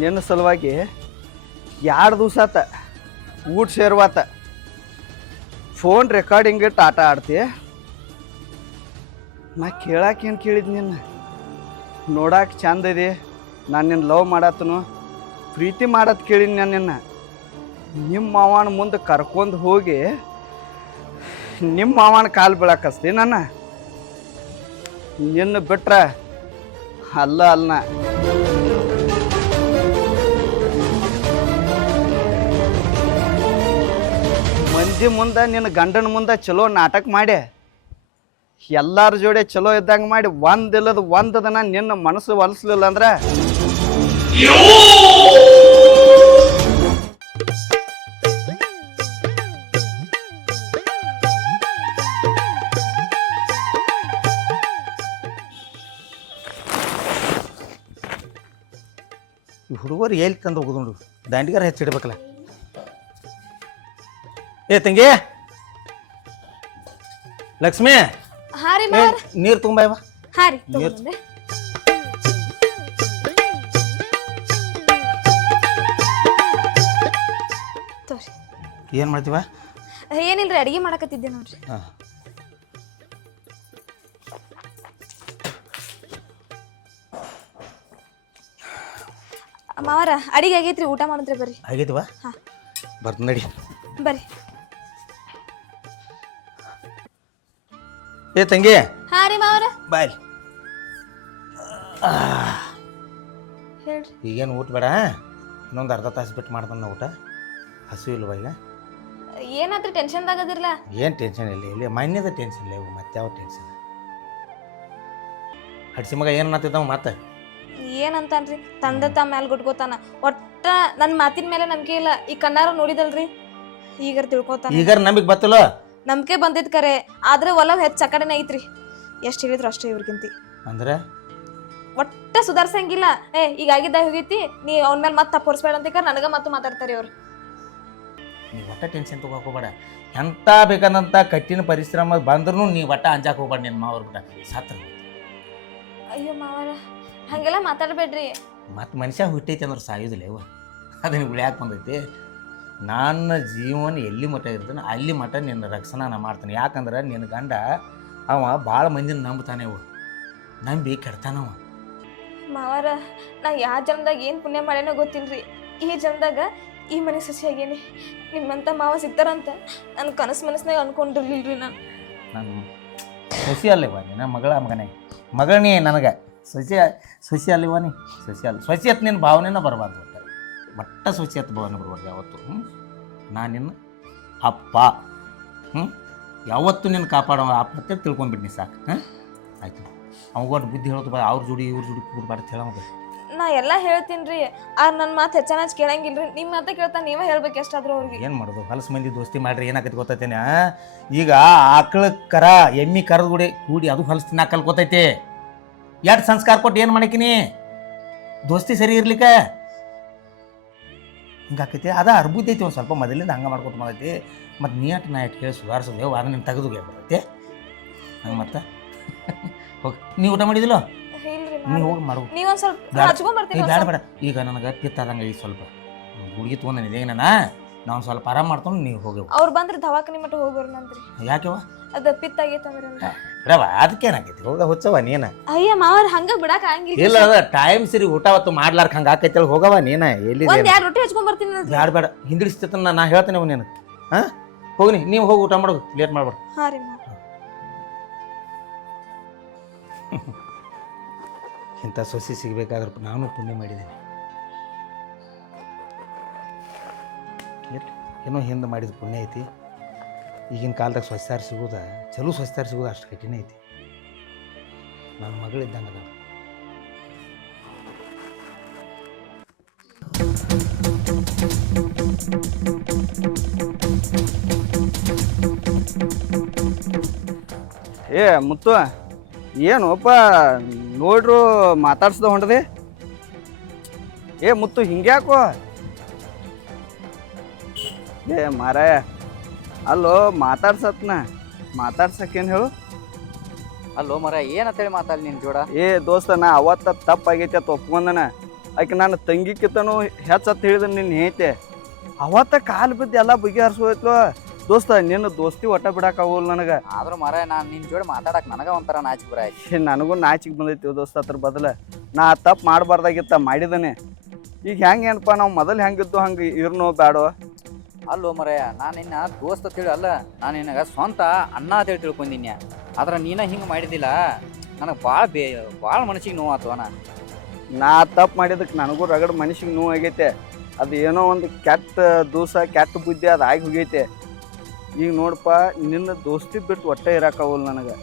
ನಿನ್ನ ಸಲುವಾಗಿ ಎರಡು ದಿವಸ ಆತ, ಊಟ ಸೇರ್ವಾತ ಫೋನ್ ರೆಕಾರ್ಡಿಂಗ್ ಇಟ್ಟು ಆಟ ಆಡ್ತಿ. ನಾ ಕೇಳಾಕೇನು ಕೇಳಿದ್ ನಿನ್ನ? ನೋಡಾಕ ಚಂದ ಇದೆ. ನಾನು ನಿನ್ನ ಲವ್ ಮಾಡತ್ತನು ಪ್ರೀತಿ ಮಾಡತ್ ಕೇಳಿನಿ ನಾನು ನಿನ್ನ. ನಿಮ್ಮ ಮಾವನ ಮುಂದೆ ಕರ್ಕೊಂಡು ಹೋಗಿ ನಿಮ್ಮ ಮಾವನ ಕಾಲು ಬೀಳಾಕಸ್ತಿ ನನ್ನ ನಿನ್ನ ಬಿಟ್ರೆ ಅಲ್ಲ ಅಲ್ಲ ಮಂದಿ ಮುಂದೆ, ನಿನ್ನ ಗಂಡನ ಮುಂದೆ ಚಲೋ ನಾಟಕ ಮಾಡಿ, ಎಲ್ಲಾರ ಜೋಡಿ ಚಲೋ ಇದ್ದಂಗೆ ಮಾಡಿ, ಒಂದಿಲ್ಲದ ಒಂದದನ ನಿನ್ನ ಮನಸ್ಸು ಒಲಿಸ್ಲಿಲ್ಲ ಅಂದ್ರೆ ಹುಡುಗರು ಎಲ್ಲಿ ತಂದು ಹೋಗುದು ನೋಡು. ದಾಂಡಿಗಾರ ಹೆಚ್ಚಿಡ್ಬೇಕಲ್ಲ ಏ ತಂಗಿ. ಲಕ್ಷ್ಮಿ. ಹಾ ರೀ ನೀರು ತುಂಬ ಬಾ ಹಾ ರೀ ನೀರ್- ತಗೊಂಡ್ಬಂದೆ. ಏನು ಏನು ಮಾಡ್ತೀವ? ಏನಿಲ್ರಿ ಅಡಿಗೆ ಮಾಡಕತ್ತಿದ್ದೆ ನೋಡ್ರಿ. ಹಾಂ. ಮಾವರ ಅಡಿಗೆ ಆಗೈತ್ರಿ ಊಟ ಮಾಡಿದ್ರೆ ಬರ್ರಿ. ಆಗೈತಿವ? ಹಾ. ಬರ್ತ ನಡಿ. ಬರ್ರಿ. ಏ ತಂಗಿ. ಹಾ ರೀ ಮಾವರ. ಬಾಯ್ ಹೇಳ್ರಿ. ಈಗೇನು ಊಟ ಬೇಡ ಇನ್ನೊಂದು ಅರ್ಧ ತಾಸು ಬಿಟ್ಟು ಮಾಡ್ತಾನ ಊಟ. ಹಸು ಇಲ್ವ ಈಗ? ಏನಾದ್ರೂ ಟೆನ್ಷನ್ ಅದಿರ್ಲ? ಏನು ಟೆನ್ಷನ್ ಇಲ್ಲ ಇಲ್ಲಿ ಮನ್ಯದ ಟೆನ್ಷನ್ ಇಲ್ಲ ಇವು ಮತ್ತೆ ಯಾವ ಟೆನ್ಷನ್ ಹಡ್ಸಿ ಮಗ ಏನು ಅನ್ನತ್ತಿದ್ದವ ಮತ್ತೆ ಏನಂತಾನ್ರಿ? ತಂದೆ ತಾ ಮ್ಯಾಲ ಗುಟ್ಕೋತಾನ ಒಟ್ಟ ನನ್ನ ಮಾತಿನ ಮೇಲೆ ನಂಬಿಕೆ ಇಲ್ಲ. ಈ ಕಣ್ಣಾರ ನೋಡಿದಲ್ರಿ? ಈಗ ತಿಳ್ಕೊತಾನ. ಈಗ ನಮಗ್ ಬತ್ತಲ್ಲ? ನಂಬಿಕೆ ಬಂದಿದ್ ಕರೆ. ಆದ್ರೆ ಒಲವ್ ಹೆಚ್ಚ ಕಡೆನೇ ಐತ್ರಿ. ಎಷ್ಟು ಹೇಳಿದ್ರು ಅಷ್ಟೇ ಇವ್ರಿಗಿಂತಿ. ಅಂದ್ರೆ? ಒಟ್ಟ ಸುಧಾರ್ಸಂಗಿಲ್ಲ. ಏ ಈಗ ಆಗಿದ್ದ ಹೋಗೈತಿ. ನೀ ಅವ್ನ ಮೇಲೆ ಮತ್ತೆ ತಪ್ಪೋರ್ಸ್ಬೇಡ ಅಂತ ನನಗ ಮತ್ತೆ ಮಾತಾಡ್ತಾರೆ ಅವ್ರು ನೀ ಒಟ್ಟ ಟೆನ್ಷನ್ ಹೋಗ್ಬೇಡ. ಎಂತ ಬೇಕಾದಂತ ಕಠಿಣ ಪರಿಶ್ರಮ ಬಂದ್ರೂ ನೀ ಒಟ್ಟ ಅಂಜಾಕ್ ಹೋಗ್ಬೇಡ ನಿನ್ನ ಮಾವ್ರ ಬಿಟ್ಟ ಸತ್ರ. ಅಯ್ಯೋ ಮಾವರ. ಹಂಗೆಲ್ಲ ಮಾತಾಡಬೇಡ್ರಿ. ಮತ್ತು ಮನುಷ್ಯ ಹುಟ್ಟೈತಿ ಅಂದ್ರೆ ಸಾಯೋದಿಲ್ಲ ಇವ ಅದನ್ನ ಉಳಿಯಾಕೆ ಬಂದೈತಿ. ನನ್ನ ಜೀವನ ಎಲ್ಲಿ ಮಟ್ಟ ಇರ್ತಾನೆ ಅಲ್ಲಿ ಮಟ್ಟ ನಿನ್ನ ರಕ್ಷಣೆ ನಾನು ಮಾಡ್ತಾನೆ. ಯಾಕಂದ್ರೆ ನಿನ್ನ ಗಂಡ ಅವ ಭಾಳ ಮಂದಿನ ನಂಬ್ತಾನೆ ಅವ ನಂಬಿ ಕೆಡ್ತಾನವ ಮಾವರ ನಾ ಯಾವ ಜನ್ಮದಾಗ ಏನು ಪುಣ್ಯ ಮಾಡ್ಯಾನೋ ಗೊತ್ತಿಲ್ರಿ. ಈ ಜನ್ಮದಾಗ ಈ ಮನೆ ಸಸಿಯಾಗೇನೆ ನಿಮ್ಮಂತ ಮಾವ ಸಿಗ್ತಾರಂತ ನನ್ನ ಕನಸು ಮನಸ್ಸಿನಾಗ ಅನ್ಕೊಂಡಿರ್ಲಿಲ್ರಿ ನಾನು. ನಾನು ಸೊಸಿ ಅಲ್ಲಿವ ನಿನ್ನ ಮಗಳ ಮಗನೇ. ಮಗಳನೇ ನನಗೆ. ಸೊಸಿ ಸೊಸೆ ಅಲ್ಲಿ ನೀ ಸಸಿ ಅಲ್ಲ ಸೊಸಿ ಹತ್ತು ನಿನ್ನ ಭಾವನೆನ ಬರಬಾರ್ದು ಒಟ್ಟ. ಒಟ್ಟ ಸೊಸಿ ಹತ್ತು ಭಾವನೆ ಬರಬಾರ್ದು ಯಾವತ್ತು ಹ್ಞೂ ನಾನು ನಿನ್ನ ಅಪ್ಪ ಹ್ಞೂ ಯಾವತ್ತು ನಿನ್ನ ಕಾಪಾಡೋ ಅಪ್ಪ ಅಂತ ತಿಳ್ಕೊಂಬಿಡ್ನಿ ಸಾಕು ಹಾಂ ಆಯ್ತು. ಅವಾಗ ಬುದ್ಧಿ ಹೇಳೋದು ಬಾ ಅವ್ರ ಜೋಡಿ ಇವ್ರ ಜೋಡಿ ಕೂಡ್ಬಾರ್ದು ಹೇಳೋದು. ನಾ ಎಲ್ಲ ಹೇಳ್ತೀನಿ ರೀ ಆ ನನ್ನ ಮಾತು ಕೇಳಂಗಿಲ್ಲ ರೀ ನಿಮ್ಮ ಮಾತೇ ಕೇಳ್ತಾ ನೀವೇ ಹೇಳ್ಬೇಕು ಎಷ್ಟಾದ್ರೂ ಅವ್ರಿಗೆ. ಏನು ಮಾಡೋದು? ಹೊಲಸು ಮಂದಿ ದೋಸ್ತಿ ಮಾಡಿರಿ ಏನಾಗತ್ತೆ ಗೊತ್ತೈತೇನೆ? ಈಗ ಆಕಳ ಕರ ಎಮ್ಮಿ ಕರದ ಗುಡಿ ಕೂಡಿ ಅದು ಹೊಲಸು ತಿನ್ನಾಕಲ್ ಕಲ್ಕೋತೈತಿ ಎರಡು ಸಂಸ್ಕಾರ ಕೊಟ್ಟು ಏನು ಮಾಡಕಿನಿ? ದೋಸ್ತಿ ಸರಿ ಇರ್ಲಿಕ್ಕ? ಹಿಂಗಾಕೈತಿ ಅದ ಅರ್ಬುದ್ ಐತಿ ಒಂದು ಸ್ವಲ್ಪ ಮೊದಲಿಂದ ಹಂಗೆ ಮಾಡ್ಕೊಟ್ಟು ಮಾಡೈತಿ ಮತ್ತು ನೀಟ್ ನಾ ಇಟ್ಟು ಕೇಳಿ ಸುಧಾರಿಸೋದು ಅದನ್ನ ನಿಮ್ಮ ತೆಗೆದು ಬರುತ್ತೆ. ಹಂಗೆ ಮತ್ತೆ? ಹೋಗಿ ನೀವು ಊಟ ಮಾಡಿದಿಲ್ಲ ನೀವು ಹೋಗಿ ಮಾಡು. ಬೇಡ ಬೇಡ ಈಗ ನನಗೆ ಪಿತ್ತಾದಂಗೆ ಈಗ ಸ್ವಲ್ಪ. ಹುಡುಗಿ ತೊಗೊಂಡಿದೆ ಏನಣ್ಣ ನಾನು ನಾವು ಸ್ವಲ್ಪ ಆರಾಮ್ ಮಾಡ್ಕೊಂಡು ನೀವು ಹೋಗಿ ಅವ್ರು ಬಂದ್ರೆ ದವಾಖಾನೆ ಮಟ್ಟ ಹೋಗಿ ಬರೋಣಂತ್ರಿ ಯಾಕೆವ ಅದ ಪಿತ್ತ ಆಗೈತಂದ್ರ ರವ ಅದಕ್ಕೇನಾಗೈತಿ ಹೋಗ ಹುಚ್ಚವ ನೀನ. ಅಯ್ಯ ಮಾವರ್ ಹಂಗ ಬಿಡಾಕ ಇಲ್ಲ ಅದ ಟೈಮ್ ಸರಿ ಊಟ ಅವತ್ತು ಮಾಡ್ಲಾರ್ಕ ಹಂಗ ಆಕೈತಿ ಹೋಗವ ನೀನ ಎಲ್ಲಿ ಒಂದ್ ಎರಡು ರೊಟ್ಟಿ ಹಚ್ಕೊಂಡ್ ಬರ್ತೀನಿ. ಬ್ಯಾಡ ಬೇಡ ಹಿಂದಿಡಿಸ್ತೈತ ನಾ ಹೇಳ್ತೇನೆ ನೀನು. ಹಾ? ಹೋಗ್ನಿ ನೀವು ಹೋಗಿ ಊಟ ಮಾಡೋದು ಲೇಟ್ ಮಾಡ್ಬೇಡ. ಹಾ ರೀ. ಇಂಥ ಸೊಸಿ ಸಿಗಬೇಕಾದ್ರೆ ನಾನು ಪುಣ್ಯ ಮಾಡಿದ್ದೇನೆ. ಏನೋ ಹಿಂದೆ ಮಾಡಿದ ಪುಣ್ಯ ಐತಿ. ಈಗಿನ ಕಾಲದಾಗ ಸ್ವಚ್ಛಾರ ಸಿಗೋದ, ಚಲೋ ಸ್ವಚ್ಛಾರ ಸಿಗೋದು ಅಷ್ಟು ಕಠಿಣ ಐತಿ. ನನ್ನ ಮಗಳಿದ್ದಂಗೆ ನಾನು ಏ ಮುತ್ತು ಅಪ್ಪ ನೋಡ್ರು ಮಾತಾಡ್ಸ್ದ ಹೊಂಟದೆ? ಏ ಮುತ್ತು ಹಿಂಗ್ಯಾಕೋ? ಏ ಮಾರಾಯ. ಅಲ್ಲೋ ಮಾತಾಡ್ಸತ್ನ. ಮಾತಾಡ್ಸಕ್ಕೇನು ಹೇಳು? ಅಲ್ಲೋ ಮರ ಏನಂತೇಳಿ ಮಾತಾಡಿ ನಿನ್ನ ಜೋಡ? ಏ ದೋಸ್ತ ನಾ ಅವತ್ತ ತಪ್ಪಾಗೈತೆ ಅಂತ ಒಪ್ಕೊಂಡನ. ಆಕೆ ನನ್ನ ತಂಗಿಕ್ಕಿತನು ಹೆಚ್ಚತ್ ಹೇಳಿದ ನಿನ್ನ ಹೇತೆ ಅವತ್ತ ಕಾಲು ಬಿದ್ದು ಎಲ್ಲ ಬಗೆಹರಿಸೋಯ್ತು. ದೋಸ್ತ ನಿನ್ನ ದೋಸ್ತಿ ಒಟ್ಟ ಬಿಡಕ್ಕಾಗೋಲ್ಲ ನನಗೆ. ಆದ್ರೂ ಮರ ನಾನು ನಿನ್ನ ಜೋಡಿ ಮಾತಾಡಕ್ಕೆ ನನಗೆ ಒಂಥರ ನಾಚಿಕೆ ಬರ ಏ, ನನಗೂ ನಾಚಿಗೆ ಬಂದೈತಿ ದೋಸ್ತ ಅದ್ರ ಬದಲ. ನಾ ತಪ್ಪು ಮಾಡಬಾರ್ದಾಗಿತ್ತ ಮಾಡಿದನೆ. ಈಗ ಹೆಂಗೆ ಏನಪ್ಪ ನಾವು ಮೊದಲು ಹೆಂಗಿದ್ದು ಹಂಗೆ ಇರ್ನೋ ಬ್ಯಾಡೋ. ಅಲ್ಲೋ ಮರಯ್ಯ ನಾನು ನಿನ್ನ ದೋಸ್ತ ತಿಳಿ ಅಲ್ಲ ನಾನು ನಿನಗ ಸ್ವಂತ ಅಣ್ಣ ಅಂತೇಳಿ ತಿಳ್ಕೊಂಡಿನ್ಯ. ಆದ್ರ ನೀನ ಹಿಂಗ ಮಾಡಿದಿಲ್ಲ ನನಗೆ ಭಾಳ ಬೇ ಭಾಳ ಮನಸ್ಸಿಗೆ ನೋವು ಆತು ಅಣ್ಣ. ನಾ ತಪ್ಪು ಮಾಡಿದಕ್ಕೆ ನನಗೂ ರಗಡ್ ಮನುಷ್ಯಗೆ ನೋವು ಆಗೈತೆ. ಅದು ಏನೋ ಒಂದು ಕೆಟ್ಟ ದೋಸ ಕೆಟ್ಟ ಬುದ್ಧಿ ಅದು ಆಗಿ ಹೋಗೈತೆ. ಈಗ ನೋಡಪ್ಪ ನಿನ್ನ ದೋಸ್ತಿ ಬಿಟ್ಟು ಒಟ್ಟೆ ಇರಕ್ಕಾಗಲ್ಲ ನನಗೆ.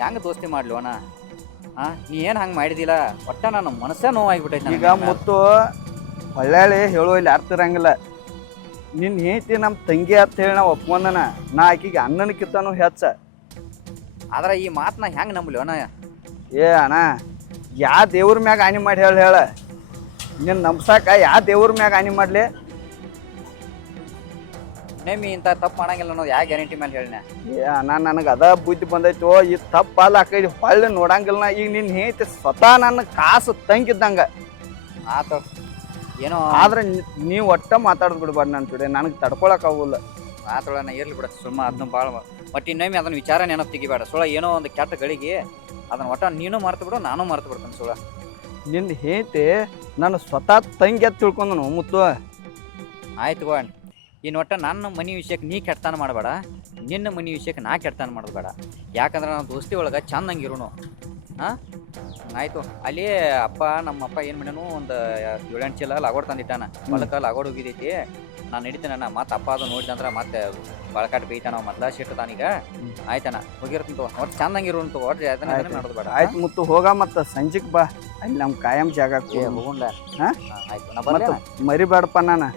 ಹೆಂಗೆ ದೋಸ್ತಿ ಮಾಡ್ಲಿ ಅಣ್ಣ? ಹಾ ನೀ ಏನು ಹಂಗೆ ಮಾಡಿದಿಲ್ಲ ಒಟ್ಟ ನನ್ನ ಮನಸ್ಸೇ ನೋವಾಗಿಬಿಟ್ಟೈತೆ ಈಗ ಮುತ್ತು ಒಳ್ಳೆ ಹೇಳೋ ಇಲ್ಲಿ ಅರ್ಥ ಇರಂಗಿಲ್ಲ. ನಿನ್ನ ಹೇಳ್ತಿ ನಮ್ಮ ತಂಗಿ ಅಂತ ಹೇಳಿ ನಾ ಒಪ್ಕೊಂಡನ ನಾ ಆಕಿಗೆ ಅಣ್ಣನಕ್ಕಿಂತನೂ ಹೆಚ್ಚ. ಆದ್ರೆ ಈ ಮಾತನ್ನ ಹೆಂಗ್ ನಂಬಲಿ ಅಣ್ಣ ಏ ಅಣ್ಣ ಯಾ ದೇವ್ರ ಮ್ಯಾಗ ಹಾನಿ ಮಾಡಿ ಹೇಳ ಹೇಳ. ನಿನ್ನ ನಂಬ್ಸಾಕ ಯಾ ದೇವ್ರ ಮ್ಯಾಗ ಹಾನಿ ಮಾಡಲಿ? ನೇಮಿ ಇಂಥ ತಪ್ಪು ಮಾಡಂಗಿಲ್ಲ ಅನ್ನೋದು ಯಾವ ಗ್ಯಾರಂಟಿ ಮೇಲೆ ಹೇಳಿನ? ಏ ಅಣ್ಣ ನನಗೆ ಅದ ಬುದ್ಧಿ ಬಂದೈತೋ ಈ ತಪ್ಪಲ್ಲ ಅಲ್ಲ ಕಡೆ ಹೊಳ್ಳಿ ನೋಡಂಗಿಲ್ಲ. ಈಗ ನಿನ್ನ ಹೇಳ್ತಿ ಸ್ವತಃ ನನ್ನ ಕಾಸು ತಂಗಿದ್ದಂಗ. ಆತ. ಏನೋ ಆದ್ರೆ ನೀವು ಒಟ್ಟ ಮಾತಾಡೋದು ಬಿಡ್ಬಾರ್ದು ನನ್ನ ಜೋಡಿ ನನಗೆ ತಡ್ಕೊಳಕ್ ಆಗೋಲ್ಲ. ಮಾತಾಡೋಣ ಇರ್ಲಿ ಬಿಡ ಸುಮ್ಮ ಅದನ್ನ ಭಾಳ ಬಟ್ ಇನ್ನೊಮ್ಮೆ ಅದನ್ನ ವಿಚಾರ ನೆನಪು ತೆಗಿಬೇಡ. ಸುಳ ಏನೋ ಒಂದು ಕೆಟ್ಟ ಗಳಿಗೆ ಅದನ್ನ ಒಟ್ಟ ನೀನು ಮರ್ತು ಬಿಡು ನಾನು ಮರ್ತು ಬಿಡ್ತೇನೆ ಸುಳ ನಿಂದು ಹೇತೆ ನನ್ನ ಸ್ವತಃ ತಂಗಿ ಅಂತ ತಿಳ್ಕೊಂಡನು ಮುತ್ತು. ಆಯ್ತು ಗೋ ಇನ್ನು ಒಟ್ಟ ನನ್ನ ಮನೆ ವಿಷಯಕ್ಕೆ ನೀ ಕೆಡ್ತಾನ ಮಾಡಬೇಡ. ನಿನ್ನ ಮನೆ ವಿಷಯಕ್ಕೆ ನಾ ಕೆಟ್ತಾನ ಮಾಡೋದು ಬೇಡ. ಯಾಕಂದ್ರೆ ನಾವು ದೋಸ್ತಿ ಒಳಗೆ ಚಂದಂಗಿರೋನು ಹಾಂ ಆಯ್ತು. ಅಲ್ಲಿ ಅಪ್ಪ ನಮ್ಮ ಅಪ್ಪ ಏನು ಮಾಡ್ಯಾನು ಒಂದು ಏಳೆಂಟು ಚೀಲ ಲಾಗೋಡ್ ತಂದಿಟ್ಟಾನ. ಹೊಲಕ್ಕೆ ಲಾಗೋಡ್ ಹೋಗಿದೈತಿ. ನಾನು ನಡಿತೇನಣ್ಣ ಮತ್ತೆ ಅಪ್ಪ ಅದು ನೋಡಿದಂದ್ರೆ ಮತ್ತೆ ಬಳಕಾಟ್ ಬೈತಾನ ಮೊದ್ಲ ಶಿಟ್ ತಾನೀಗ ಆಯ್ತಣ್ಣ. ಹೋಗಿರ್ತಂತ ಒಟ್ಟು ಚಂದಂಗಿರೋನು ತಗೋ. ಒಟ್ಟು ಅದನ್ನ. ಮಾಡೋದು ಬೇಡ. ಆಯ್ತು ಮುತ್ತು ಹೋಗ ಮತ್ತೆ ಸಂಜಿಕ್ ಬಾ. ಅಲ್ಲಿ ನಮ್ಮ ಕಾಯಂ ಜಾಗ ಹೋಗೋಣ ಹೋಗುಣ್ಲ? ಹಾ? ಹಾ, ಆಯ್ತು. ನಾ ಬರ್ಲೇನ? ಮರಿಬೇಡಪ್ಪ ನಾನು.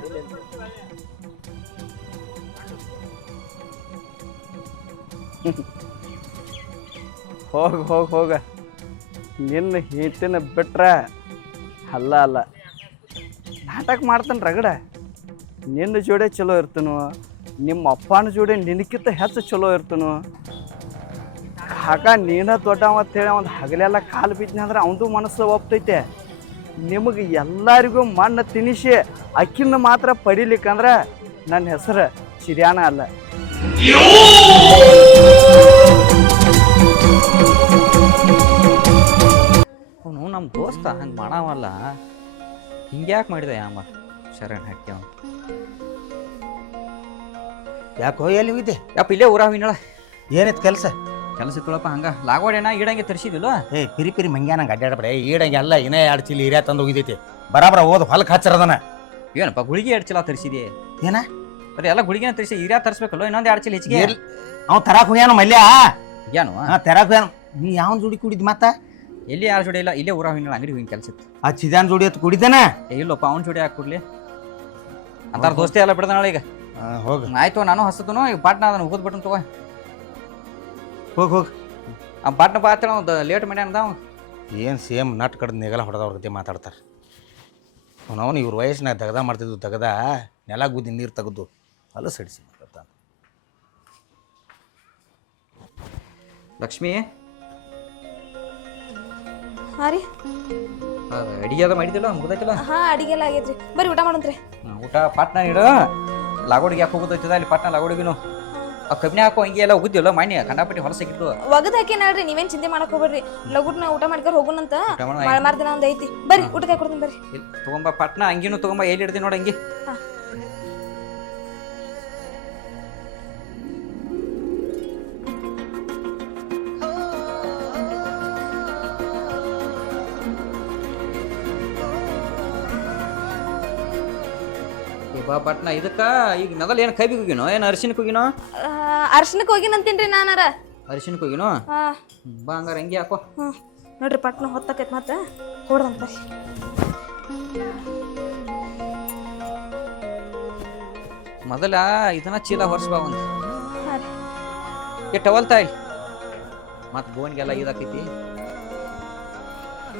ಹೋಗ ಹೋಗ ಹೋಗ. ನಿನ್ನ ಹೆಂಡತಿನ ಬಿಟ್ರ ಅಲ್ಲ ಅಲ್ಲ. ನಾಟಕ ಮಾಡ್ತಾನೆ ರಗಡ. ನಿನ್ನ ಜೋಡೆ ಚಲೋ ಇರ್ತನು, ನಿಮ್ಮ ಅಪ್ಪನ ಜೋಡಿ ನಿನಕ್ಕಿಂತ ಹೆಚ್ಚು ಚಲೋ ಇರ್ತನು. ಕಾಕ ನೀನ ದೊಡ್ಡವ ಅಂತೇಳಿ ಒಂದು ಹಗಲೆಲ್ಲ ಕಾಲು ಬಿದ್ನಿ ಅಂದ್ರೆ ಅವನದು ಮನಸ್ಸು ಒಪ್ತೈತೆ. ನಿಮಗೆ ಎಲ್ಲರಿಗೂ ಮಣ್ಣು ತಿನಿಸಿ ಅಕ್ಕಿನ ಮಾತ್ರ ಪಡಿಲಿಕ್ಕಂದ್ರೆ ನನ್ನ ಹೆಸರು ಚಿರಿಯಾನ ಅಲ್ಲ. ನಮ್ಮ ದೋಸ್ತ ಹಂಗೆ ಮಾಡವಲ್ಲ ಹಿಂಗ್ಯಾಕೆ ಮಾಡಿದೆ ಯಾಮ ಶರಣ್ ಹಟ್ಟಿ ಅವ್ನು ಯಾಕೋ ಎಲ್ಲಿ ಹೋಗಿದ್ದೆ? ಯಪ್ಪ ಇಲ್ಲೇ ಊರ ವಿನಳ ಏನಿತ್ತು ಕೆಲಸ? ಕೆಲಸ ಇತ್ತಳಪ್ಪ ಹಂಗ. ಲಾಗೋಡೇನ ಈಡಂಗೆ ತರಿಸಿದಿಲ್ಲ ಏ ಪಿರಿ ಪಿರಿ ಮಂಗ್ಯಾನಂಗೆ ಅಡ್ಡಾಡಬೇಡ ಈಡಂಗೆ ಎಲ್ಲ ಇನ್ನೇ ಎರಡು ಚೀಲ ಹಿರಿಯ ತಂದು ಹೋಗಿದೈತಿ. ಬರಾಬರ ಹೋದ ಹೊಲಕ್ಕೆ ಹಚ್ಚರದನ. ಏನಪ್ಪ ಗುಳಿಗೆ ಎರಡು ಚೀಲ ತರಿಸಿದೆ ಏನ? ಬರೀ ಎಲ್ಲ ಗುಳಿಗೆನ ತರಿಸಿ ಹಿರಿಯ ತರಿಸ್ಬೇಕಲ್ಲ ಇನ್ನೊಂದು ಎರಡು ಚೀಲ ಹೆಚ್ಚಿಗೆ? ಅವ್ನು ಅವ್ ತರಾಕ್ ಹೋಗ್ಯಾನ ಮಲ್ಯ? ಏನು ಹಾ ತರಾಕ್ ಹೋಗ್ಯಾನ. ನೀ ಯಾವನ್ ಜೋಡಿ ಕೂಡಿದ್ ಮತ್ತ? ಎಲ್ಲಿ ಯಾರ ಜೋಡಿ ಇಲ್ಲ ಇಲ್ಲೇ ಊರ ವಿನಳ ಅಂಗಡಿ ಹೋಗಿ ಕೆಲಸ ಇತ್ತು. ಆ ಚಿದಾನ್ ಜೋಡಿ ಅತ್ ಕುಡಿತಾನೆ? ಏ ಇಲ್ಲಪ್ಪ ಅವ್ನ ಜೋಡಿ ಹಾಕಿ ಕೊಡ್ಲಿ? ಅಂತಾರ ದೋಸ್ತಿ ಎಲ್ಲ ಬಿಡ್ದ ಈಗ. ಹೋಗ್. ಆಯ್ತು ನಾನು ಹಸತನು ಈಗ ಪಾಟ್ನ ಅದನ್ನ ಹೋಗೋದ್ ಬಿಟ್ಟು ತಗೋ. ಹೋಗ್ ಹೋಗ್. ಆ ಪಾಟ್ನ ಬಾತೇಳ ಒಂದು ಲೇಟ್ ಮಾಡ್ಯಾನ ಅವ ಏನು ಸೇಮ್ ನಟ್ ಕಡ್ದ ನೆಗಲ ಹೊಡೆದವ್ರ ಜೊತೆ ಮಾತಾಡ್ತಾರೆ. ಅವನವನು ಇವ್ರ ವಯಸ್ಸಿನಾಗ ತೆಗ್ದ ಮಾಡ್ತಿದ್ದು ತೆಗ್ದ ನೆಲ ಗುದ್ದಿ ನೀರು ತೆಗೆದು ಅಲ್ಲ ಸಡಿಸಿ ಮಾತಾಡ್ತಾನೆ. ಲಕ್ಷ್ಮಿ ಹಾಂ ರೀ. ಅಡಿಗೆ ಅದ ಮಾಡಿದಿಲ್ಲ ಮುಗ್ದೈತಿಲ್ಲ? ಅಡಿಗೆ ಅಡಿಗೆಲ್ಲ ಆಗೈತ್ರಿ. ಬರ್ರಿ ಊಟ ಮಾಡಂತ್ರಿ. ಹ್ಮ್, ಊಟ ಪಾಟ್ನ ಇಡು. ಲಾಗೋಡಿಗೆ ಯಾಕೆ ಹೋಗೋದೈತದ ಅಲ್ಲಿ ಪಾಟ್ನ ಲಾಗೋಡಿಗಿನು. ಆ ಕಬ್ಬಿನ ಹಾಕೋ ಹಿಂಗೆ ಎಲ್ಲ ಹೋಗುದಿಲ್ಲ ಮಾನ್ಯ ಕಂಡಾಪಟ್ಟಿ ಹೊಲಸಾಗಿತ್ತು ಒಗದ್ ಹಾಕೇನ ಹೇಳ್ರಿ ನೀವೇನ್ ಚಿಂತೆ ಮಾಡಕ್ ಹೋಗ್ಬೇಡ್ರಿ. ಲಗುಟ್ನ ಊಟ ಮಾಡ್ಕೊಂಡು ಹೋಗುನಂತ ಊಟ ಮಾಡ ಮಳೆ ದಿನ ಒಂದ್ ಐತಿ. ಬರ್ರಿ ಊಟಕ್ಕೆ ಕೊಡ್ತೀನಿ ಬರ್ರಿ. ತಗೊಂಬ ಪಾಟ್ನ ಹಂಗಿನೂ ತಗೊಂಬ ಎಲ್ಲಿ ಇಡ್ತೀನಿ ನೋಡಿ ಹಂಗೆ. ಹಾ. ಬಾ ಪಾಟ್ನ ಇದಕ್ಕ ಈಗ ಮೊದಲು ಏನು ಕೈಬಿಗೆ ಹೋಗಿನೋ? ಏನು ಅರಿಶಿನಕ್ಕೆ ಹೋಗಿನೋ? ಅರ್ಶನಕ್ಕೆ ಹೋಗಿನಂತೀನ್ರಿ ನಾನಾರ. ಅರ್ಶಿನ ಹೋಗಿನೋ? ಹಾ. ಬಾ ಹಂಗಾರ ಹಂಗೆ ಹಾಕೋ. ಹ್ಮ್. ನೋಡ್ರಿ ಪಟ್ನ ಹೊತ್ತಕೈತ್ ಮತ್ತೆ. ಹೊಡ್ದಂತ ಮೊದಲ ಇದನ್ನ ಚೀಲ ಹೊರ್ಸ್ಬಾ ಒಂದು. ಏ ಟವಲ್ ತಾಯಿ. ಮತ್ತು ಬೋನ್ಗೆಲ್ಲ ಇದಾಕೈತಿ.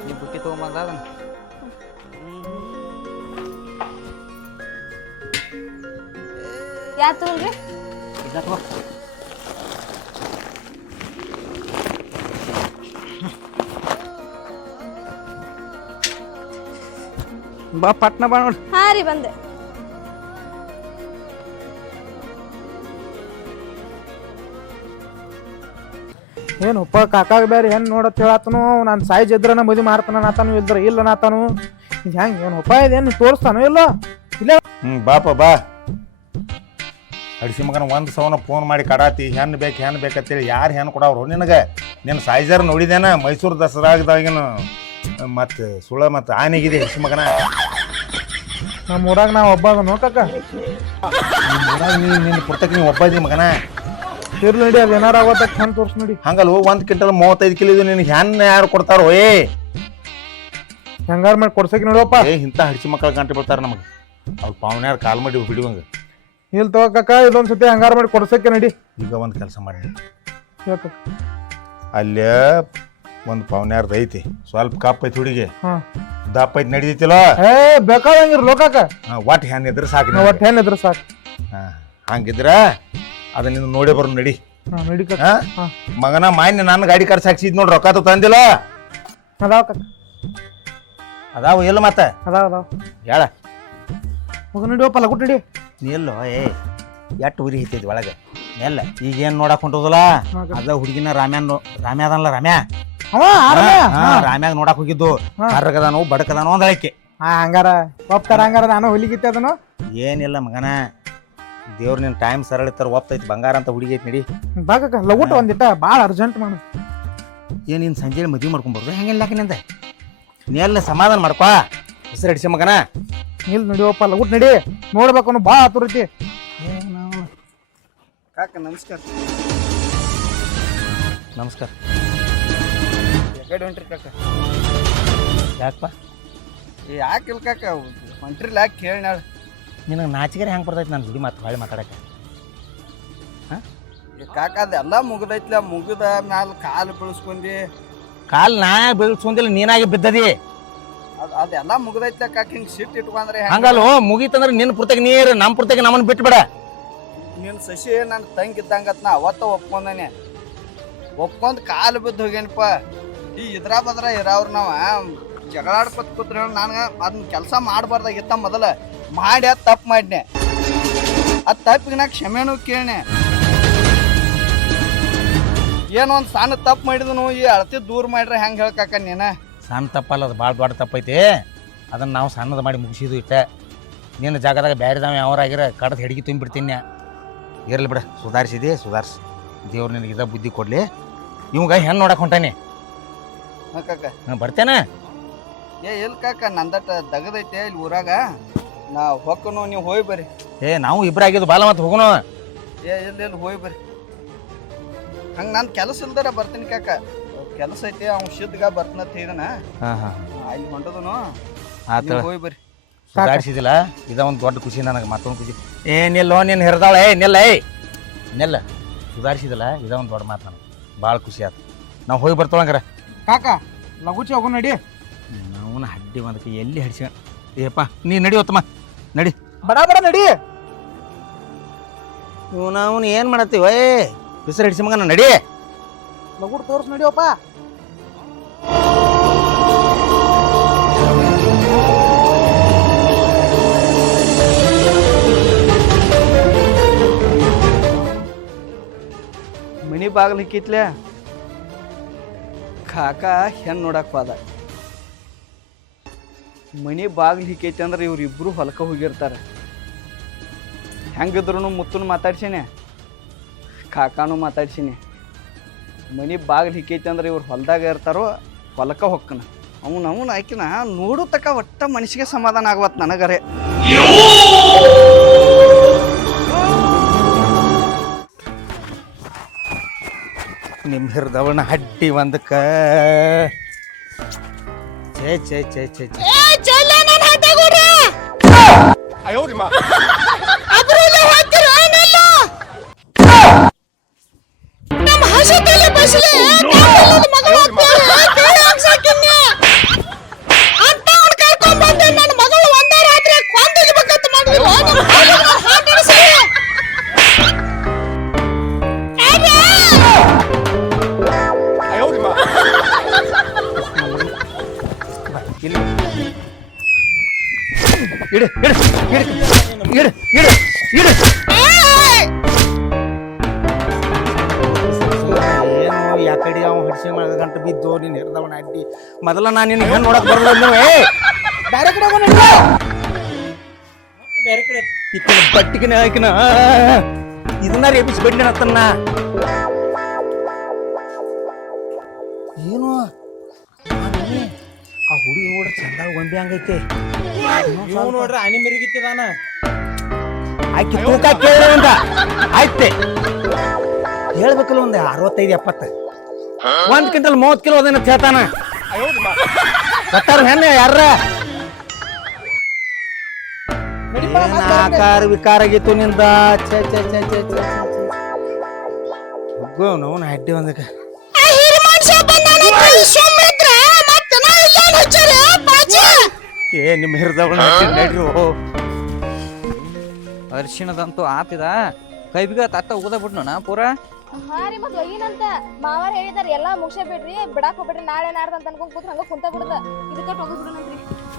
ನೀವು ಬುಟ್ಟಿ ತೊಗೊಂಬಂದ ಅದನ್ನ. ಯಾತಲ್ರಿ ಬಾ ಪಟ್ನ ಬಾ ಹಾ ರೀ ಬಂದೆ. ಏನಪ್ಪ ಕಾಕಾಗ ಬೇರೆ ಹೆಣ್ಣು ನೋಡತ್ ಹೇಳತ್ತನು ನಾನು ಸಾಯ್ಜ್ ಇದ್ರನ ಮದುವೆ ಮಾಡ್ತಾನ ನಾತಾನು ಇದ್ರ ಇಲ್ಲ ನಾತಾನು. ಹೆಂಗ್ ಹೆಂಗೆ ಏನಪ್ಪ ಇದೇನು ತೋರಿಸ್ತಾನು ಇಲ್ಲ? ಇಲ್ಲ. ಹ್ಮ್ ಬಾಪ ಬಾ. ಅಡಿಸಿ ಮಗನ ಒಂದು ಸವನ ಫೋನ್ ಮಾಡಿ ಕಡಾತಿ ಹೆಣ್ಣು ಬೇಕು ಹೆಣ್ಣು ಬೇಕಂತೇಳಿ ಯಾರು ಹೆಣ್ಣು ಕೊಡವ್ರು? ನಿನಗೆ? ನಿನ್ನ ಸೈಜರ್ ನೋಡಿದೇನ? ಮೈಸೂರು ದಸರಾಗದಾಗಿನ ಮತ್ತು ಸುಳ ಮತ್ತು ಆನೆಗಿದೆ ಹಸಿ ಮಗನ ನಮ್ಮ ಊರಾಗ ನಾವು ಒಬ್ಬ ಅದನು ನಿಮ್ಮ ನಿನ್ನ ಊರಾಗ ನೀ ನಿನ್ನ ಪುಟ್ಟಕ್ಕೆ ನೀವು ಒಬ್ಬ ಇದ್ದೀವಿ ಮಗನ. ಇರ್ಲಿ ನೋಡಿ ಅದು ಏನಾರ ಆಗೋತ ಹೆಣ್ಣು ತೋರಿಸ್ ನೋಡಿ. ಹಂಗಲ್ಲ ಒಂದು ಕ್ವಿಂಟಲ್ ಮೂವತ್ತೈದು ಕಿಲೋ ಇದು ನಿನಗೆ ಹೆಣ್ಣು ಯಾರು ಕೊಡ್ತಾರೋ? ಏ! ಹೆಂಗಾರ ಮಾಡಿ ಕೊಡ್ಸಕ್ಕೆ ನೋಡಪ್ಪ. ಏ ಇಂಥ ಹಡಿಸಿ ಮಕ್ಕಳು ಗಂಟೆ ಬರ್ತಾರೆ ನಮಗೆ. ಅವ್ರು ಪಾವನ್ಯಾರು ಕಾಲ್ ಮಾಡಿ ಬಿಡುವಂಗೆ. ಇಲ್ಲಿ ತಗೋಕ ಇದೊಂದು ಸತಿ ಹೆಂಗಾರ ಮಾಡಿ ಕೊಡ್ಸಕ್ಕೆ ನಡಿ. ಈಗ ಒಂದು ಕೆಲಸ ಮಾಡಿ. ಅಲ್ಲೇ ಒಂದು ಪಾವನ್ಯಾರ್ದು ಐತಿ. ಸ್ವಲ್ಪ ಕಪ್ ಐತಿ ಹುಡುಗಿ. ದಪ್ಪ ಐತಿ ನಡಿದೈತಿಲ್ಲ ಏ ಬೇಕಾದಂಗಿರ್ ಲೋಕಾಕ ಒಟ್ಟು ಹೆಣ್ಣು ಇದ್ರೆ ಸಾಕು ಒಟ್ಟು ಹೆಣ್ಣು ಇದ್ರೆ ಸಾಕು. ಹಾ ಹಂಗಿದ್ರ ಅದನ್ನ ನೀನು ನೋಡಿ ಬರೋ ನಡಿ. ಮಗನ ಮಾನ್ಯ ನನ್ನ ಗಾಡಿ ಖರ್ಚು ಹಾಕ್ಸಿದ್ ನೋಡಿ ರೊಕ್ಕ ತಂದಿಲ್ಲ. ಅದಾವ ಅದಾವ ಇಲ್ಲ ಮತ್ತೆ? ಅದಾವ ಅದಾವ. ಹೇಳ. ಹೋಗ ನಡಿಯಪ್ಪ ಲಗುಟ್ ನಡಿ. ನಿಲ್ಲೋ ಏ ಎಟ್ಟು ಉರಿ ಐತೈತಿ ಒಳಗೆ? ನೆಲ್ಲ ಈಗ ಏನು ನೋಡಕ್ ಹೊಂಟೋದಲ್ಲ. ಅದ ಹುಡುಗಿನ ರಾಮ್ಯಾನ್ ರಾಮ್ಯ ಅದನಲ್ಲ ರಾಮ್ಯ? ರಾಮ್ಯಾಗ ನೋಡಕ್ ಹೋಗಿದ್ದು. ಕರ್ಗದಾನು ಬಡಕದಾನು ಒಂದ್ ಅಳಕ್ಕೆ ಹಂಗಾರ ಒಪ್ತಾರ ಹಂಗಾರ ನಾನು ಹುಲಿಗಿತ್ತೆ ಅದನ್ನು? ಏನಿಲ್ಲ ಮಗನ. ದೇವ್ರ ನಿನ್ ಟೈಮ್ ಸರಳಿತಾರ ಒಪ್ತೈತಿ. ಬಂಗಾರ ಅಂತ ಹುಡುಗಿ ಐತಿ ನಡಿ. ಬಾ ಕಾಕ ಲಗುಟ್ ಒಂದಿಟ್ಟ ಭಾಳ ಅರ್ಜೆಂಟ್ ಮಾಡು. ಏನ್ ನಿನ್ ಸಂಜೆ ಮದ್ವಿ ಮಾಡ್ಕೊಂಬರ್ದು ಹೆಂಗಿಲ್ಲ ನಿಂದ? ನೀ ಎಲ್ಲ ಸಮಾಧಾನ ಮಾಡ್ಕೋ. ಹೆಸರು ಹಿಡಿಸಿ ಮಗನ. ನಿಲ್ ನಡಿಯಪ್ಪ ಲಗುಟ್ ನಡಿ. ನೋಡ್ಬೇಕು ಅನ್ನೋ ಭಾಳ ಆತುರೈತಿ ಕಾಕ ನಮಸ್ಕಾರ. ನಮಸ್ಕಾರ. ಎಕಡೆ ಹೊಂಟ್ರಿ ಕಾಕ? ಯಾಕಪ್ಪ? ಏ ಯಾಕಿಲ್ಲ ಕಾಕ? ಹೊಂಟ್ರಿಲ್ಲ ಯಾಕೆ ಕೇಳಿ ನಾಳೆ ನಿನಗೆ ನಾಚಿಕೆ ಹೆಂಗೆ ಬರ್ತೈತೆ ನಾನು ದುಡಿ ಮಾತು ಹೊಳ್ಳಿ ಮಾತಾಡಕ್ಕೆ? ಕಾಕ ಅದೆಲ್ಲ ಮುಗ್ದೈತ್ಲ. ಮುಗಿದ ಮ್ಯಾಲ ಕಾಲು ಬೆಳೆಸ್ಕೊಂಡಿ. ಕಾಲು ನಾ ಬೆಳೆಸ್ಕೊಂಡಿಲ್ಲ ನೀನಾಗಿ ಬಿದ್ದದಿ. ಅದ್ ಅದೆಲ್ಲ ಮುಗ್ದೈತ್ಲ ಕಾಕ ಹಿಂಗ್ ಸಿಟ್ ಇಟ್ಕೊಂಡ್ರೆ ಹೆಂಗ್? ಹಂಗಲ್ಲೋ ಮುಗೀತಂದ್ರೆ ನಿನ್ನ ಪುರ್ತಕ ನೀರು ನಮ್ಮ ಪುರ್ತಕ ನಮ್ಮನ್ ಬಿಟ್ಬಿಡ. ನಿನ್ ಸಸಿ ನನ್ನ ತಂಗಿ ಇದ್ದಂಗತ್ ನಾ ಅವತ್ತ ಒಪ್ಕೊಂಡೇನೆ. ಒಪ್ಕೊಂಡ್ ಕಾಲು ಬಿದ್ದು ಹೋಗ್ಯಾನಪ್ಪ. ಈ ಇದ್ರ ಬದ್ರ ಇರಾವ್ರ ನಾವ. ಜಗಳಾಡ್ಕೊತ್ ಕೂತ್ರ ನಾನು ಅದನ್ನ ಕೆಲಸ ಮಾಡಬಾರ್ದಾಗಿತ್ತ ಮೊದಲ. ಮಾಡಿ ಅದ್ ತಪ್ಪು ಮಾಡಿನೆ. ಅದ್ ತಪ್ಪಿಗೆ ನಾ ಕ್ಷಮೆನೂ ಕೇಳಣೆ ಏನೋ ಒಂದು ಸಣ್ಣ ತಪ್ಪು ಮಾಡಿದನು ಈ ಅಳತಿ ದೂರ ಮಾಡ್ರೆ ಹೆಂಗೆ ಹೇಳ್ಕಾಕ ನೀನ? ಸಣ್ಣ ತಪ್ಪಲ್ಲ ಅದು ಭಾಳ ದೊಡ್ಡ ತಪ್ಪೈತಿ. ಅದನ್ನು ನಾವು ಸಣ್ಣದು ಮಾಡಿ ಮುಗಿಸಿದ್ವಿ ಇಟ್ಟೆ. ನಿನ್ನ ಜಾಗದಾಗ ಬ್ಯಾರೆದವ ಯಾವರಾಗಿರ ಕಡದ ಹೆಡಿಗೆ ತುಂಬಿಡ್ತೀನಿ ಇರಲಿ ಬಿಡ ಸುಧಾರಿಸಿದಿ ಸುಧಾರಿಸಿ. ದೇವ್ರು ನಿನಗೆ ಇದ ಬುದ್ಧಿ ಕೊಡಲಿ. ಇವಾಗ ಹೆಣ್ಣು ನೋಡಕ್ಕೆ ಹೊಂಟಾನೆ. ಹಾ ಕಾಕ. ನಾ ಬರ್ತೇನೆ? ಏ ಎಲ್ಲಿ ಕಾಕ ನಂದಟ ದಗದೈತೆ ಇಲ್ಲಿ ಊರಾಗ. ನಾ ಹೊಕ್ಕನು ನೀವು ಹೋಗಿ ಬರ್ರಿ. ಏ ನಾವು ಇಬ್ಬರಾಗಿದ್ದು ಬಾಲ ಮತ್ತೆ ಹೋಗೋಣ ಏ ಎಲ್ಲಿ ಎಲ್ಲಿ ಹೋಗಿ ಬರ್ರಿ. ಹಂಗೆ ನಾನು ಕೆಲಸ ಇಲ್ದಾರ ಬರ್ತೀನಿ ಕಾಕ. ಕೆಲಸ ಐತಿ ಅವ್ನು ಶಿದ್ಗ ಬರ್ತನಂತ ಹೇಳಿದನ. ಹಾಂ ಹಾಂ. ಅಲ್ಲಿ ಹೊಂಟದನು. ಆತ ಹೋಗಿ ಬರ್ರಿ. ಸುಧಾರಿಸಿದಿಲ್ಲ ಇದ ಒಂದು ದೊಡ್ಡ ಖುಷಿ ನನಗೆ ಮತ್ತೊಂದು ಖುಷಿ. ಏ ನಿಲ್ಲೋ ನೀನು ಹಿರಿದಾಳ. ಏ ನಿಲ್ಲ ಏ. ನಿಲ್ಲ. ಸುಧಾರಿಸಿದಿಲ್ಲ ಇದ ಒಂದು ದೊಡ್ಡ ಮಾತು ನನಗೆ. ಭಾಳ ಖುಷಿ ಆಯ್ತು ನಾವು ಹೋಗಿ ಬರ್ತೇವಂಗಾರ ಕಾಕ ಲಗುಚಿ ಹೋಗು ನಡಿ. ನಾವನ್ನ ಹಡ್ಡಿ ಒಂದಕ್ಕೆ ಎಲ್ಲಿ ಹಡ್ಸಿ ಏಪ್ಪ ನೀ ನಡಿ ಹೊತ್ತಮ್ಮ ನಡಿ. ಬಡ ಬಡ ನಡಿ. ನಾವು ಏನು ಮಾಡತ್ತೀವ? ಏ ಬಿಸಿರು ಹಿಡಿಸಿ ಮಗನ ನಡಿ. ಲಗುಟ್ ತೋರ್ಸ್ ನಡಿಯಪ್ಪ. ಮನಿ ಬಾಗಿಲು ಹಿಕ್ಕಿತ್ಲೆ? ಕಾಕ ಹೆಣ್ಣು ನೋಡಕ್ ಹೋದ. ಮನಿ ಬಾಗಿಲು ಹಿಕ್ಕೈತಿ ಅಂದ್ರೆ ಇವ್ರಿಬ್ರು ಹೊಲಕ ಹೋಗಿರ್ತಾರೆ. ಹೆಂಗಿದ್ರು ಮುತ್ತನು ಮಾತಾಡ್ಸೀನಿ. ಕಾಕಾನು ಮಾತಾಡ್ಸೀನಿ. ಮನಿ ಬಾಗಿಲು ಹಿಕ್ಕೈತಿ ಅಂದ್ರೆ ಇವ್ರು ಹೊಲ್ದಾಗ ಇರ್ತಾರೋ ಹೊಲಕ್ಕೆ ಹೊಕ್ಕನ. ಅವನು ಅವನು ಆಕಿನ ನೋಡು ತಕ ಒಟ್ಟ ಮನಸ್ಸಿಗೆ ಸಮಾಧಾನ ಆಗವತ್ ನನಗರೆ. ನಿಮ್ಮ ಹಿರ್ದವನ ಹಡ್ಡಿ ಒಂದಕ್ಕ. ಛೇ ಛೇ ಛೇ ಛೇ ಛೇ. ಇಲ್ಲಿ ಮೊದಲ ನಾನು ನಿನ್ನ ಹೆಣ್ಣು ನೋಡಕ್ ಬರಲ್ಲ ನೀವು ಏ! ಬೇರೆ ಕಡೆ ಹೋಗೋಣ ಇಲ್ವಾ? ಬೇರೆ ಕಡೆ. ಈಕಿನ ಬಟ್ಟಿಗಿನ ಆಕಿನ ಇದನ್ನ ರೇಪಿಸಿ ಬಿಡ್ಲಿ ತನ್ನ ಏನು? ಆ ಹುಡುಗಿ ನೋಡ್ರಿ ಚಂದ ಗೊಂಬೆ ಹಂಗೈತೆ. ನೀವು ನೋಡ್ರಿ ಆನಿ ಮೆರಿಗಿತ್ತಿದಾನ ಆಕಿ ತೂಕ ಕೇಳಿದ ಆಯ್ತೆ. ಹೇಳ್ಬೇಕಲ್ಲ ಒಂದು ಅರವತ್ತೈದು ಎಪ್ಪತ್ತು. ಒಂದ್ ಕ್ವಿಂಟಲ್ ಮೂವತ್ತು ಕಿಲೋ ಅದೇನ ಹೇಳ್ತಾನ. ಹೆಣ್ಣು ಯಾರ ಆಕಾರ ವಿಕಾರ ಆಗಿತ್ತು ನಿಂದ? ಛೆ ಛೆ ಛೆ ಛೆ. ಹೋಗು ಏ ನಿಮ್ಮ ನಡ್ರಿ ಅರಿಶಿಣದಂತೂ ಆತಿದ. ಕೈ ಬಿಗ ತತ್ತ ಉಗದ ಬಿಟ್ನು ಪೂರಾ ಪೂರ? ಹಾ ರೀ ಮತ್ ಒಯ್ಯಿನಂತ ಮಾವಾರ ಹೇಳಿದಾರ ಎಲ್ಲಾ ಮುಗಿಸೇ ಬಿಡ್ರಿ ಬಿಡಾಕ್ ಹೋಗ್ಬಿಡ್ರಿ ನಾಳೆ ನಾಡ್ದ ಅಂತ ಅನ್ಕೊಂಡ್ ಕೂತ್ರ ಹಂಗ ಕುಂತ ಬಿಡದ. ಇದಕ್ಕ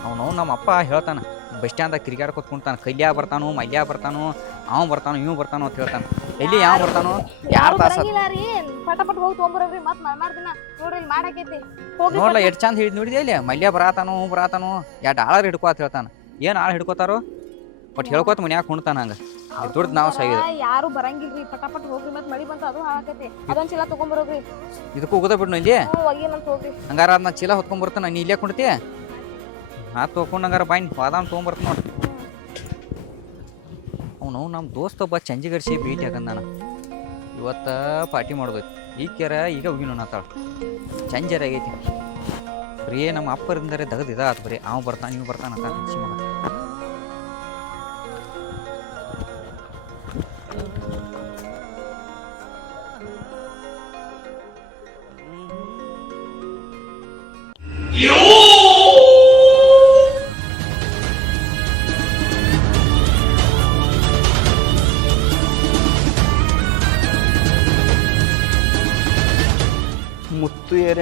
ಅವನು ನಮ್ಮ ಅಪ್ಪ ಹೇಳ್ತಾನ ಬಸ್ ಸ್ಟ್ಯಾಂದಾಗ ಕ್ರಿಕೆಟ್ ಕುಂತಾನ ಕಲ್ಯಾ ಬರ್ತಾನು ಮಲ್ಯ ಬರ್ತಾನು ಅವ ಬರ್ತಾನು ಇವ್ ಬರ್ತಾನು ಅಂತ ಹೇಳ್ತಾನ. ಎಲ್ಲಿ ಯಾವ ಬರ್ತಾನು ಯಾರು ತಾಸ? ಬರಂಗಿಲ್ಲ ರೀ ಪಟ ಪಟ್ ಹೋಗಿ ತೊಗೊಂಬರ್ರಿ ಮತ್ ಮಳ್ ದಿನ. ನೋಡ್ರಿ ಇಲ್ಲಿ ಮಾಡಾಕೈತಿ. ಹೋಗಿ ನೋಡ್ಲ ಎಷ್ಟ್ ಚಂದ ಹೇಳಿದ್ ನೋಡಿದೆ ಇಲ್ಲಿ? ಮಲ್ಯ ಬರಾತಾನು ಇವ್ ಬರಾತಾನು ಎರಡು ಆಳರ್ ಹಿಡ್ಕೋ ಅಂತ ಹೇಳ್ತಾನ. ಏನ್ ಆಳ ಹಿಡ್ಕೋತಾರೋ? ಬಟ್ ಹೇಳ್ಕೊತ ಮನ್ಯಾಗ ಕುಣ್ತಾನ ಹಂಗ. ದುಡ್ದು ನಾವು ಸಾಗಿದೆ ಯಾರು ಬರಂಗಿಲ್ರಿ ಪಟಾಪಟ್ ಹೋಗ್ರಿ ಮತ್ ಮಳಿ ಬಂತ ಅದು ಹಾಳಾಕತಿ. ಅದೊಂದ್ ಚೀಲ ತಗೊಂಬರೋಗ್ರಿ. ಇದಕ್ಕೂ ಹೋಗದ ಬಿಡ್ನು ಇಲ್ಲಿ? ಒಯ್ಯಿನಂತ ಹೋಗ್ರಿ. ಹಂಗಾರ ಅದನ್ನ ಚೀಲ ಹೊತ್ಕೊಂಡ್ ಬರ್ತಾನ ನೀ ಇಲ್ಲೇ ಕುಣ್ತಿ ಹಾ ತೊಗೊಂಡ್ ಹಂಗಾರ ಬಾಯಿ ಬಾದಾಮ್ ತೊಗೊಂಬರ್ತ ನೋಡಿ. ಅವನು ನಮ್ಮ ದೋಸ್ತ ಒಬ್ಬ ಚಂಜಿಗರ್ಸಿ ಭೇಟಿ ಹಾಕಂದಾನ ಇವತ್ತ ಪಾರ್ಟಿ ಮಾಡೋದೈತಿ. ಈ ಕೆರ ಈಗ ಹೋಗಿನ ನಾತಾಳ ಚಂಜರ ಆಗೈತಿ ಬರೀ ನಮ್ಮ ಅಪ್ಪರಿಂದರೆ ದಗದಿದ ಆತು ಬರೀ. ಅವ ಬರ್ತಾನ ಇವ್ ಬರ್ತಾನ ಅಂತ ಮಗ.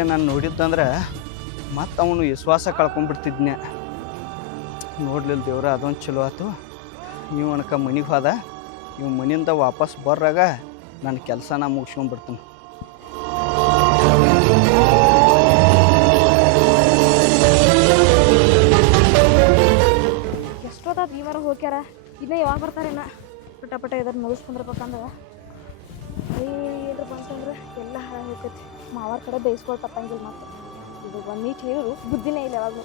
ಏರಿಯ ನಾನು ನೋಡಿದ್ದಂದ್ರೆ ಮತ್ತು ಅವನು ವಿಶ್ವಾಸ ಕಳ್ಕೊಂಡ್ಬಿಡ್ತಿದ್ನೆ ನೋಡ್ಲಿಲ್ಲ ದೇವ್ರ, ಅದೊಂದು ಚಲೋ ಆಯ್ತು ನೀವು ಅನ್ಕ ಮನೆಗೆ ಹೋದ. ನೀವು ಮನೆಯಿಂದ ವಾಪಸ್ ಬರ್ರಾಗ ನನ್ನ ಕೆಲಸ ನಾ ಮುಗಿಸ್ಕೊಂಡ್ಬಿಡ್ತೀನಿ ಈ ವಾರ ಹೋಗ್ಯಾರ? ಇನ್ನೇ ಯಾವಾಗ ಬರ್ತಾರೇನ ಪಟ ಪಟ ಇದ್ರ ಮುಗಿಸ್ಕೊಂಡಿರ್ಬೇಕಂದ್ರೆ. ಏನ್ರ ಬಂತಂದ್ರೆ ಎಲ್ಲ ಹಾಳ ಹೋಗ್ತೈತಿ ಮಾವಾರ ಕಡೆ ಬೇಯಿಸ್ಕೊಳ್ ತಪ್ಪಂಗಿಲ್ಲ ಇದು ಒಂದು ನೀಟ್ ಹೇಳಿದ್ರು ಬುದ್ಧಿನೇ ಇಲ್ಲ ಯಾವಾಗಲೂ.